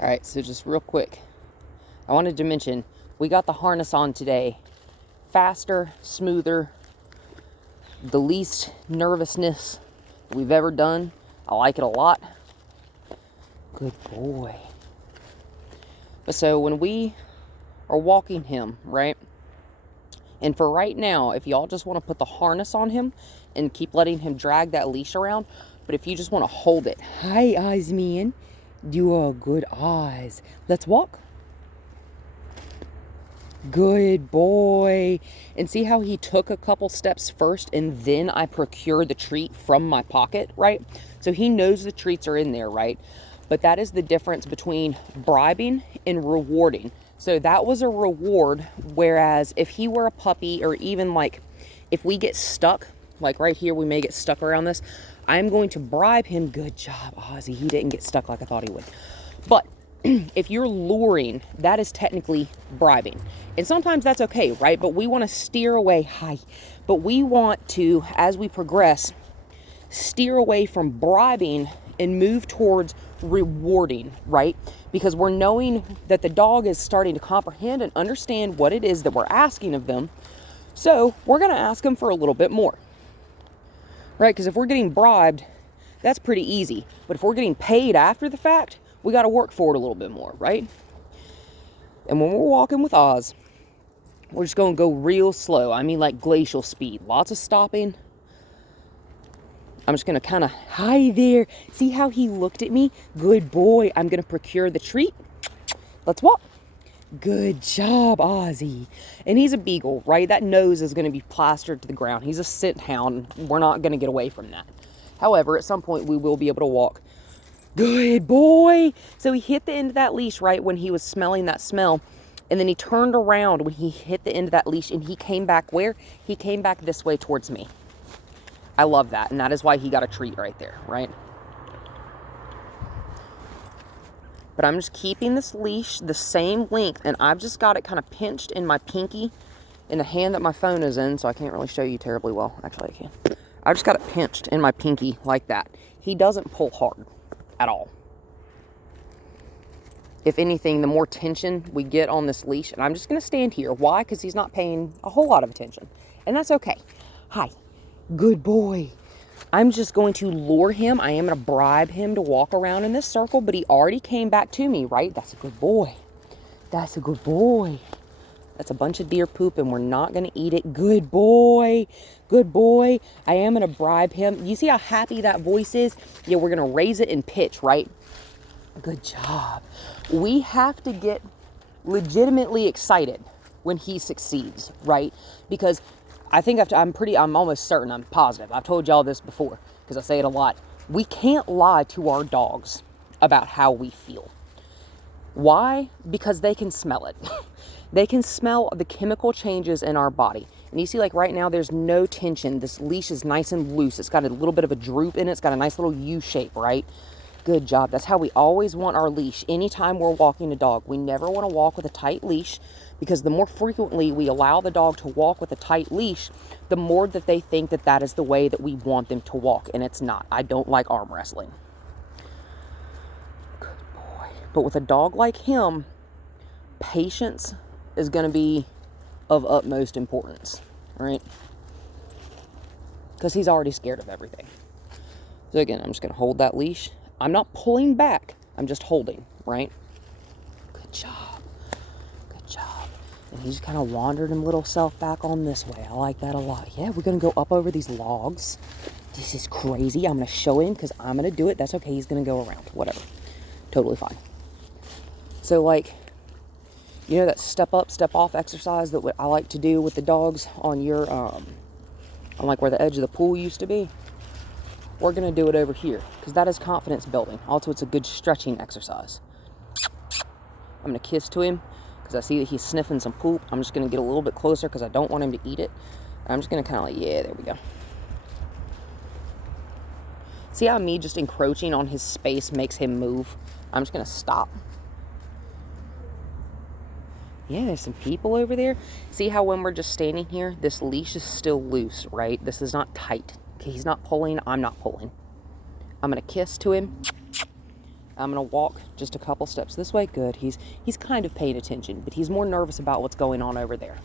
All right, so just real quick, I wanted to mention we got the harness on today. Faster, smoother, the least nervousness we've ever done. I like it a lot. Good boy. But so when we are walking him, right? And for right now, if y'all just want to put the harness on him and keep letting him drag that leash around, but if you just want to hold it, hi, Oz man, you are good Oz. Let's walk. Good boy. And see how he took a couple steps first and then I procured the treat from my pocket, right? So he knows the treats are in there, right? But that is the difference between bribing and rewarding. So that was a reward, whereas if he were a puppy, or even like if we get stuck, like right here, we may get stuck around this, I'm going to bribe him. Good job, Ozzy. He didn't get stuck like I thought he would. But if you're luring, that is technically bribing. And sometimes that's okay, right? But we want to steer away. Hi. But we want to, as we progress, steer away from bribing and move towards rewarding, right? Because we're knowing that the dog is starting to comprehend and understand what it is that we're asking of them. So we're going to ask them for a little bit more, right? Because if we're getting bribed, that's pretty easy. But if we're getting paid after the fact, we got to work for it a little bit more, right? And when we're walking with Oz, we're just going to go real slow. I mean, like glacial speed. Lots of stopping. I'm just going to kind of, hi there. See how he looked at me? Good boy. I'm going to procure the treat. Let's walk. Good job, Ozzy. And he's a beagle, right? That nose is going to be plastered to the ground. He's a scent hound. We're not going to get away from that. However, at some point, we will be able to walk. Good boy. So he hit the end of that leash right when he was smelling that smell. And then he turned around when he hit the end of that leash and he came back where? He came back this way towards me. I love that. And that is why he got a treat right there, right? But I'm just keeping this leash the same length, and I've just got it kind of pinched in my pinky in the hand that my phone is in, so I can't really show you terribly well. Actually, I can. I just got it pinched in my pinky like that. He doesn't pull hard at all. If anything, the more tension we get on this leash, and I'm just going to stand here. Why? Because he's not paying a whole lot of attention, and that's okay. Hi. Good boy. I'm just going to lure him. I am going to bribe him to walk around in this circle, but he already came back to me, right? That's a good boy. That's a good boy. That's a bunch of deer poop, and we're not going to eat it. Good boy. Good boy. I am going to bribe him. You see how happy that voice is? Yeah, we're going to raise it in pitch, right? Good job. We have to get legitimately excited when he succeeds, right? Because I think I'm almost certain, I'm positive. I've told y'all this before because I say it a lot. We can't lie to our dogs about how we feel. Why? Because they can smell it. They can smell the chemical changes in our body. And you see, like right now, there's no tension. This leash is nice and loose. It's got a little bit of a droop in it. It's got a nice little U shape, right? Good job. That's how we always want our leash. Anytime we're walking a dog, we never want to walk with a tight leash, because the more frequently we allow the dog to walk with a tight leash, the more that they think that that is the way that we want them to walk, and it's not. I don't like arm wrestling. Good boy. But with a dog like him, patience is going to be of utmost importance, right? Because he's already scared of everything. So again, I'm just going to hold that leash. I'm not pulling back. I'm just holding, right? Good job. Good job. And he's kind of wandered his little self back on this way. I like that a lot. Yeah, we're going to go up over these logs. This is crazy. I'm going to show him because I'm going to do it. That's okay. He's going to go around. Whatever. Totally fine. So, like, you know that step up, step off exercise that I like to do with the dogs on your, on like where the edge of the pool used to be? We're going to do it over here because that is confidence building. Also, it's a good stretching exercise. I'm going to kiss to him because I see that he's sniffing some poop. I'm just going to get a little bit closer because I don't want him to eat it. I'm just going to kind of like, yeah, there we go. See how me just encroaching on his space makes him move? I'm just going to stop. Yeah, there's some people over there. See how when we're just standing here, this leash is still loose, right? This is not tight. Okay, he's not pulling. I'm not pulling. I'm going to kiss to him. I'm going to walk just a couple steps this way. Good. He's kind of paying attention, but he's more nervous about what's going on over there.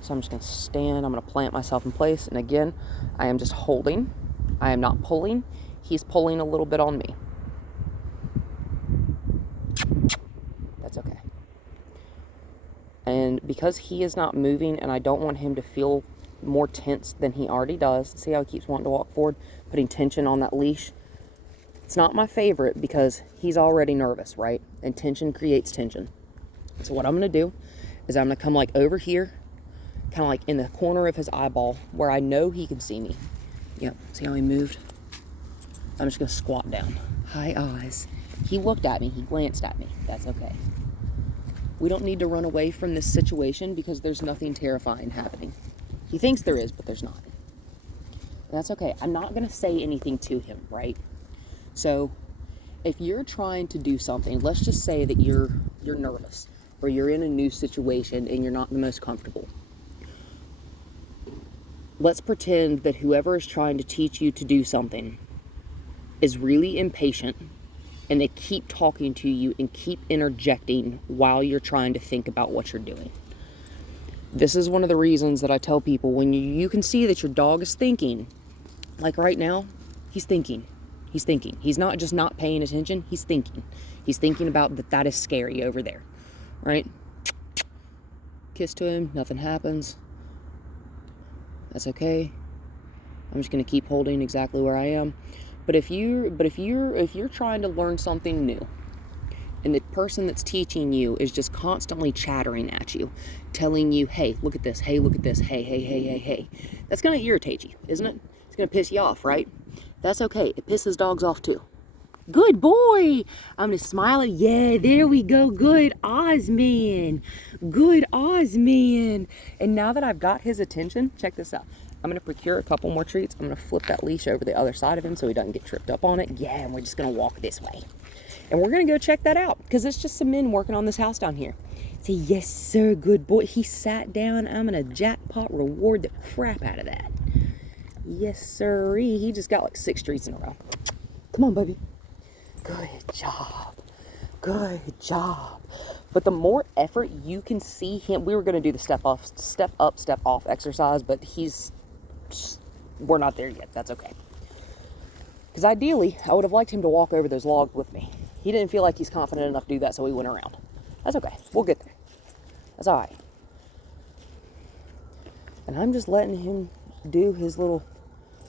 So I'm just going to stand. I'm going to plant myself in place. And again, I am just holding. I am not pulling. He's pulling a little bit on me. That's okay. And because he is not moving and I don't want him to feel more tense than he already does, see how he keeps wanting to walk forward, putting tension on that leash? It's not my favorite because he's already nervous, right? And tension creates tension. So what I'm going to do is I'm going to come like over here, kind of like in the corner of his eyeball where I know he can see me. Yep, see how he moved? I'm just going to squat down. Hi, Oz. He looked at me. He glanced at me. That's okay. We don't need to run away from this situation because there's nothing terrifying happening. He thinks there is, but there's not. And that's okay. I'm not going to say anything to him, right? So if you're trying to do something, let's just say that you're nervous or you're in a new situation and you're not the most comfortable. Let's pretend that whoever is trying to teach you to do something is really impatient and they keep talking to you and keep interjecting while you're trying to think about what you're doing. This is one of the reasons that I tell people when you can see that your dog is thinking, like right now, he's thinking. He's thinking. He's not just not paying attention. He's thinking. He's thinking about that is scary over there, right? Kiss to him. Nothing happens. That's okay. I'm just going to keep holding exactly where I am. But if you're trying to learn something new, and the person that's teaching you is just constantly chattering at you, telling you, hey, look at this. Hey, look at this. Hey, hey, hey, hey, hey. That's going to irritate you, isn't it? It's going to piss you off, right? That's okay. It pisses dogs off too. Good boy. I'm going to smile at, yeah, there we go. Good Ozman. Good Ozman. And now that I've got his attention, check this out. I'm going to procure a couple more treats. I'm going to flip that leash over the other side of him so he doesn't get tripped up on it. Yeah, and we're just going to walk this way. And we're going to go check that out because it's just some men working on this house down here. Say, yes, sir, good boy. He sat down. I'm going to jackpot reward the crap out of that. Yes, sirree. He just got like 6 treats in a row. Come on, baby. Good job. Good job. But the more effort you can see him, we were going to do the step up, step off exercise, but we're not there yet. That's okay. Because ideally, I would have liked him to walk over those logs with me. He didn't feel like he's confident enough to do that, so he went around. That's okay. We'll get there. That's all right. And I'm just letting him do his little,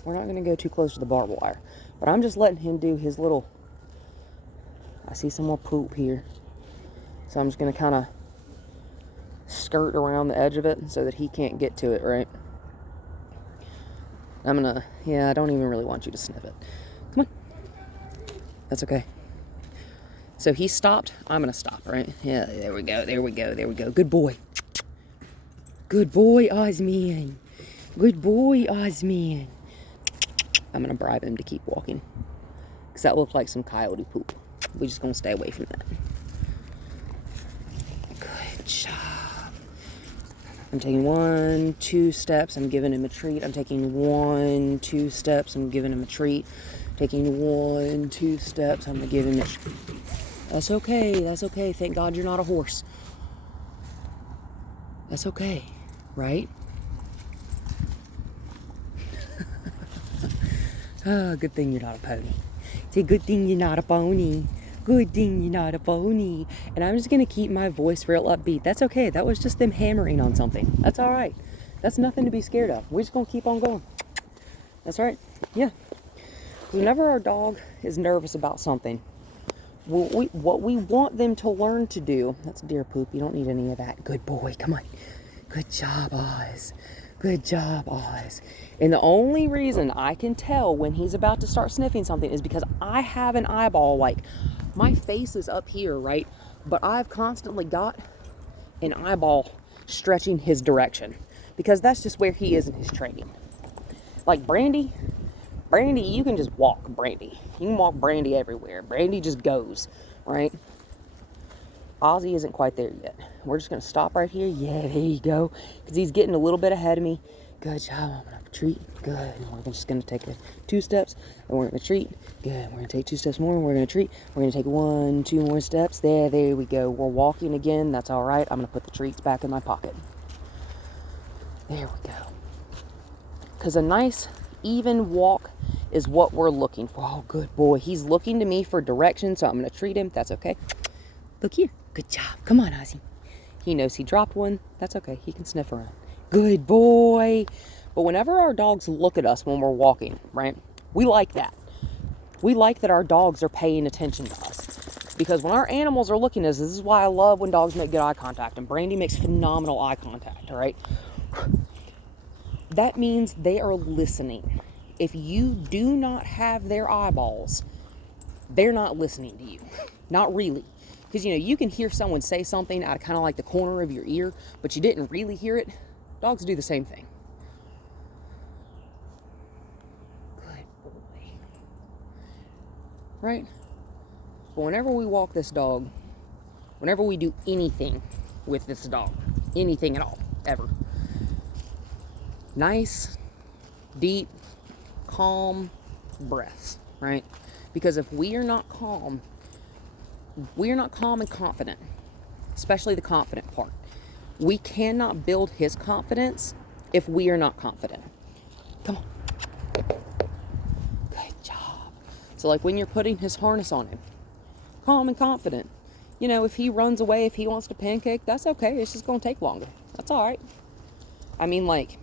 we're not going to go too close to the barbed wire, but I'm just letting him do his little, I see some more poop here. So I'm just going to kind of skirt around the edge of it so that he can't get to it, right? I'm going to, yeah, I don't even really want you to sniff it. Come on. That's okay. So he stopped. I'm going to stop, right? Yeah, there we go. There we go. There we go. Good boy. Good boy, Ozman. Good boy, Ozman. I'm going to bribe him to keep walking. Because that looked like some coyote poop. We're just going to stay away from that. Good job. I'm taking 1, 2 steps. I'm giving him a treat. I'm taking 1, 2 steps. I'm giving him a treat. Taking 1, 2 steps. I'm going to give him a treat. That's okay. That's okay. Thank God you're not a horse. That's okay. Right? Oh, good thing you're not a pony. Say, good thing you're not a pony. Good thing you're not a pony. And I'm just going to keep my voice real upbeat. That's okay. That was just them hammering on something. That's all right. That's nothing to be scared of. We're just going to keep on going. That's right. Yeah. Whenever our dog is nervous about something, what we want them to learn to do, that's deer poop. You don't need any of that. Good boy. Come on. Good job, Oz. Good job, Oz. And the only reason I can tell when he's about to start sniffing something is because I have an eyeball, like, my face is up here, right? But I've constantly got an eyeball stretching his direction because that's just where he is in his training. Like Brandy, you can just walk Brandy. You can walk Brandy everywhere. Brandy just goes, right? Ozzy isn't quite there yet. We're just going to stop right here. Yeah, there you go. Because he's getting a little bit ahead of me. Good job. I'm going to treat. Good. And we're just going to take 2 steps. And we're going to treat. Good. We're going to take 2 steps more. And we're going to treat. We're going to take 1, 2 more steps. There we go. We're walking again. That's all right. I'm going to put the treats back in my pocket. There we go. Because a nice, even walk is what we're looking for. Oh, good boy. He's looking to me for direction, so I'm going to treat him. That's okay. Look here. Good job. Come on, Ozzy. He knows he dropped one. That's okay. He can sniff around. Good boy. But whenever our dogs look at us when we're walking, right, we like that. We like that our dogs are paying attention to us. Because when our animals are looking at us, this is why I love when dogs make good eye contact. And Brandy makes phenomenal eye contact, all right? That means they are listening. If you do not have their eyeballs, they're not listening to you. Not really. Because, you can hear someone say something out of kind of like the corner of your ear, but you didn't really hear it. Dogs do the same thing. Good boy. Right? But whenever we walk this dog, whenever we do anything with this dog, anything at all, ever, nice, deep, calm breaths, right? Because if we are not calm and confident, especially the confident part. We cannot build his confidence if we are not confident. Come on. Good job. So like when you're putting his harness on him, calm and confident. If he runs away, if he wants to pancake, that's okay. It's just going to take longer. That's all right. I mean, like,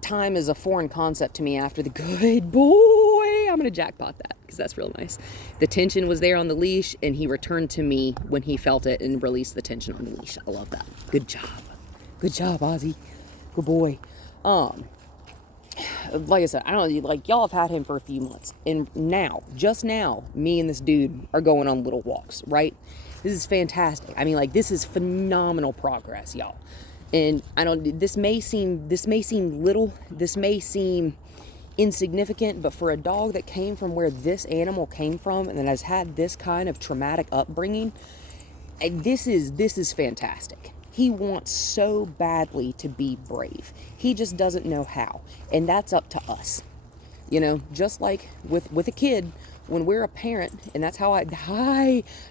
time is a foreign concept to me after the good boy. I'm going to jackpot that because that's real nice. The tension was there on the leash and he returned to me when he felt it and released the tension on the leash. I love that. Good job. Good job, Ozzy. Good boy. Like I said, I don't know, like y'all have had him for a few months and just now, me and this dude are going on little walks, right? This is fantastic. I mean, like, this is phenomenal progress, y'all. And this may seem little, this may seem insignificant, but for a dog that came from where this animal came from and that has had this kind of traumatic upbringing, this is fantastic. He wants so badly to be brave. He just doesn't know how. And that's up to us. Just like with a kid, when we're a parent, and that's how I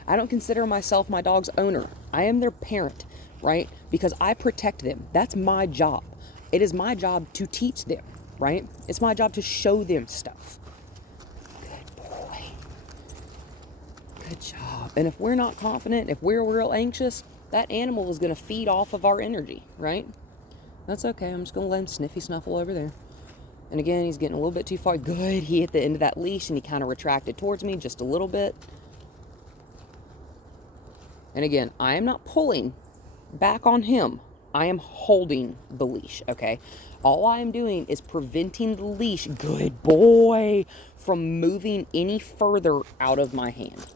don't consider myself my dog's owner. I am their parent. Right? Because I protect them. That's my job. It is my job to teach them, right? It's my job to show them stuff. Good boy. Good job. And if we're not confident, if we're real anxious, that animal is going to feed off of our energy, right? That's okay. I'm just going to let him sniffy snuffle over there. And again, he's getting a little bit too far. Good. He hit the end of that leash and he kind of retracted towards me just a little bit. And again, I am not pulling back on him. I am holding the leash, okay? All I am doing is preventing the leash, good boy, from moving any further out of my hand.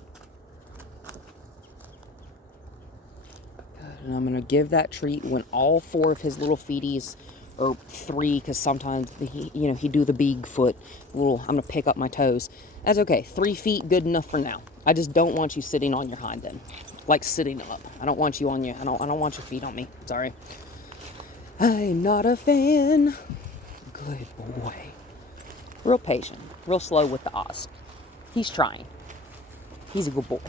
Good. And I'm going to give that treat when all 4 of his little feeties, or 3, because sometimes he do the big foot. I'm going to pick up my toes. That's okay. 3 feet, good enough for now. I just don't want you sitting on your hind end. Like sitting up. I don't want you on you. I don't want your feet on me. Sorry. I'm not a fan. Good boy. Real patient. Real slow with the Oz. He's trying. He's a good boy.